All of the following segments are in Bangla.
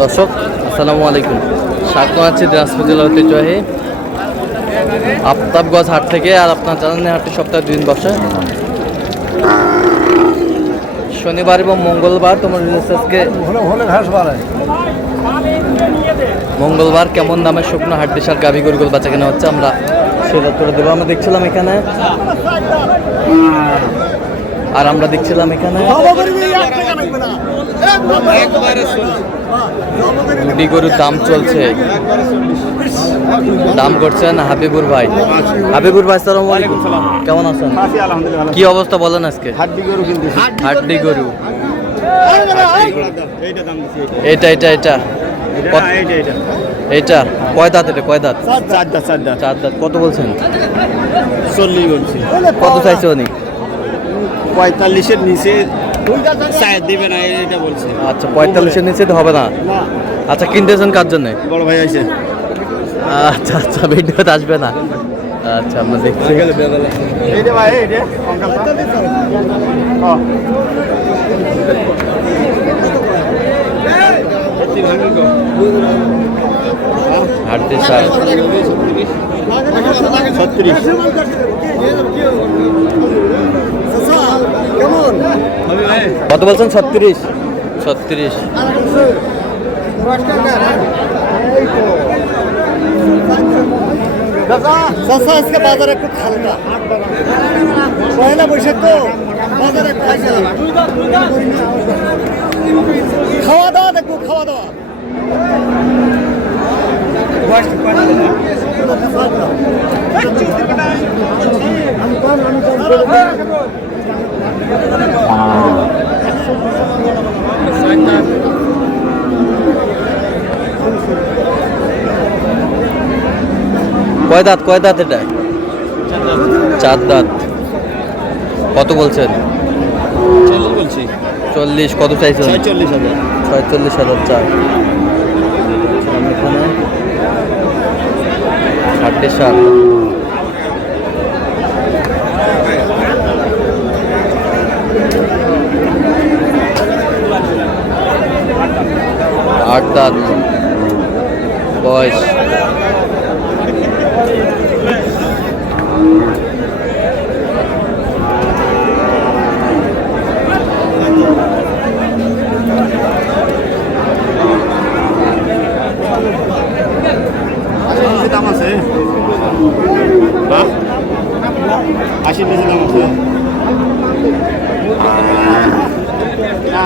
দর্শক আসসালামু আলাইকুম, স্বাগত আছি দিনাজপুর জেলা ঐতিহ্যবাহী আফতাবগঞ্জ হাট থেকে। আর আপনার জানেন হাটটি সপ্তাহে 2 দিন বসে, শনিবার এবং মঙ্গলবার। তোমার আজকে মঙ্গলবার কেমন দামে শুকনো হাট দেশার গাভী গরুগুলো বাচ্চা কেনা হচ্ছে আমরা সেটা করে দেবো। আমরা দেখছিলাম এখানে মুডি গরুর দাম চলছে, দাম করছেন হাবিবুর ভাই। হাবিবুর ভাই আসসালামু আলাইকুম, কেমন আছেন? কি অবস্থা বলেন আজকে? হাড্ডি গরু এটা এটা এটা এইটা কয় দাঁত? এটা কয় দাঁত? চার দাঁত। কত বলছেন? 40 বলছি। কত চাইছে উনি? 45-এর নিচে দিবে না এটা বলছে। আচ্ছা, 45-এর নিচে তো হবে না। আচ্ছা, কিনতেছেন কার জন্য? বড় ভাই আছে। আচ্ছা আচ্ছা, ভিডিওতে আসবে না। আচ্ছা, আমরা দেখছি। হাড্ডি সার 36। কত বলছেন? 36। 36। আজকে বাজারে একটু হালকা, পয়লা বৈশাখ তো বাজারে খাওয়া দাওয়া দেখবো, খাওয়া দাওয়া কয় দাঁত? কয় দাঁত এটা? 4 দাঁত। কত বলছেন? 40। কত চাইছেন? 46,000। 46,000 চাই। এখানে হাড্ডি সার আট দাঁত বয়স। দাম আছে 80 নিচে দাম আছে।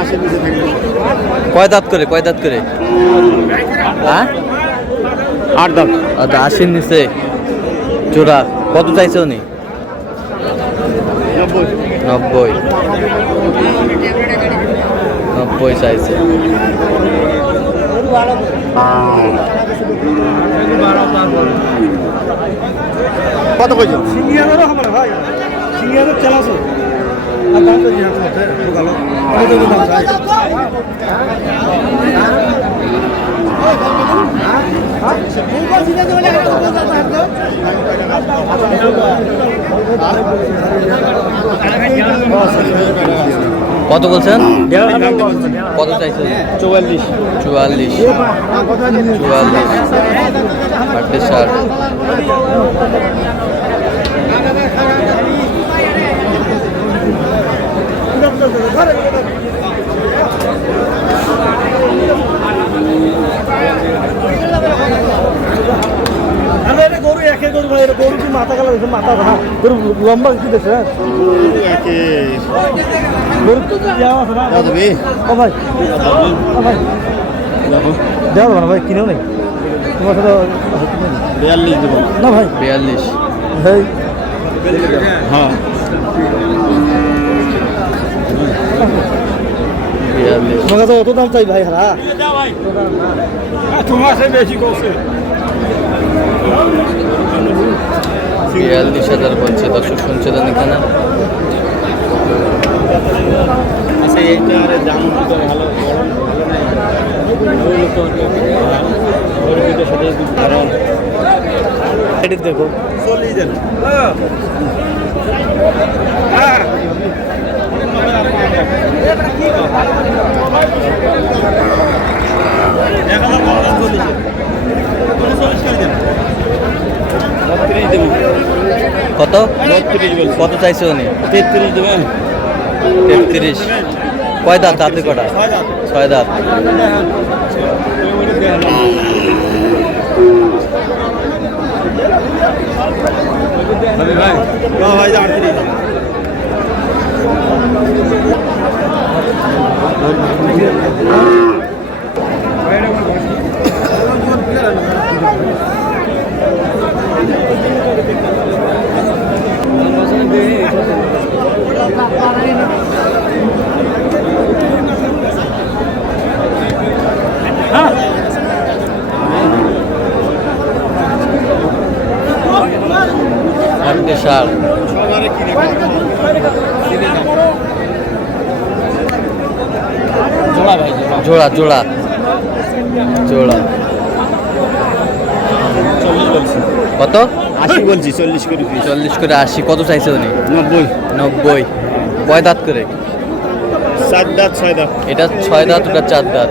80 নিচে থাকবে। কয় দাঁত করে? কয় দাঁত করে? হ্যাঁ, 8 দাম। আচ্ছা, 80-র নিচে জোড়া। কত চাইছে উনি? 90। 90 চাইছে। কত কইছো? কত বলছেন? কত চাইছে? 44। 44। হাড্ডি সার গরু একে গরু ভাই, গরু কি মাথা গেল? মাথা গরু লম্বা কি দেখছে? গরু ও ভাই, দেওয়া যাবে না ভাই, কিনেও নেই তোমার সাথে। 42 দেবো না ভাই? 42। ভাই হ্যাঁ 42। তোমার কাছে অত দাম চাই ভাই? হ্যাঁ তোমার বেশি করছে। 42,000 বলছে। দর্শক শুনছিলেন এখানে। আচ্ছা, এইটার দাম ভালো দেখো 40 দেন। কত চাইছে উনি? 33 দেবেন। 33। কয় দাঁত? দাঁতে কটা? 6 দাঁত। শাল জোড়া জোড়া জোড়া কত? 80 বলছি, 40 করে। 40 করে 80। কত চাইছে উনি? 90। 90। কয় দাঁত করে? 4 দাঁত 6 দাঁত। এটা 6 দাঁত, ওটা 4 দাঁত।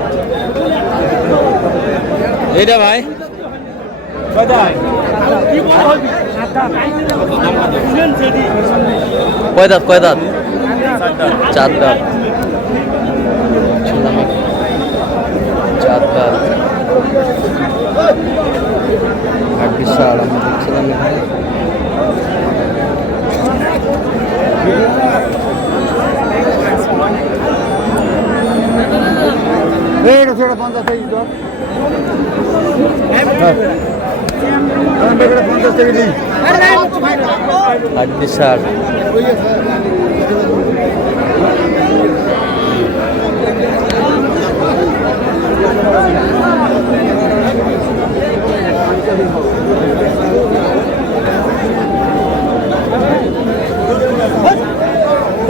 এইটা ভাই কয় দাঁত? কয় দাঁত? কয় দাঁত? 4 দাঁত। 4 দাঁত। আর বিশাল আমরা দেখছিলাম এখানে। এইটা 50 টাকা দাও। আর বিশাল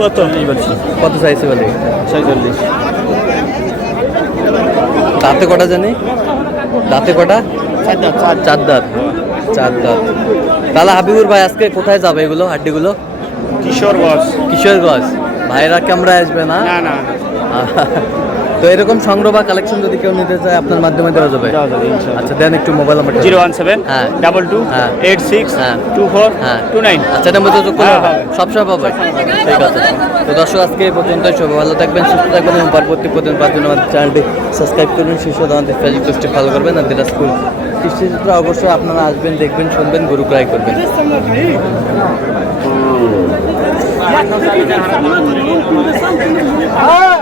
কত বলছি? কত চাইছে বলে? 46। দাঁতে কটা জানি? দাঁতে কটা? 4 দাঁত। 4 দাঁত। 4 দাঁত। তাহলে হাবিবুর ভাই আজকে কোথায় যাবে এগুলো হাড্ডিগুলো? কিশোরগঞ্জ। কিশোরগঞ্জ। ভাইরা ক্যামেরা আসবে না? না না তো এরকম সংগ্রহ বা কালেকশন যদি কেউ নিতে চায় আপনার মাধ্যমে দেওয়া যাবে? আচ্ছা দেন একটু মোবাইল নাম্বার। 017 হ্যাঁ 22 হ্যাঁ 86 হ্যাঁ 24 হ্যাঁ 29। আচ্ছা এটা মধ্যে যোগ করলে হ্যাঁ, হবে? হবে। সবসময় পাবে? ঠিক আছে। তো দর্শক আজকে এই পর্যন্ত। সবাই ভালো থাকবেন, সুস্থ থাকবেন এবং পরবর্তী প্রতিদিন পাওয়ার জন্য আমাদের চ্যানেলটি সাবস্ক্রাইব করবেন, শীর্ষ আমাদের ফেসবুক পেজটি ফলো করবেন। আর যেটা স্কুল কৃষিচিত্র অবশ্যই আপনারা আসবেন, দেখবেন, শুনবেন, গরু ক্রয় করবেন। হ্যাঁ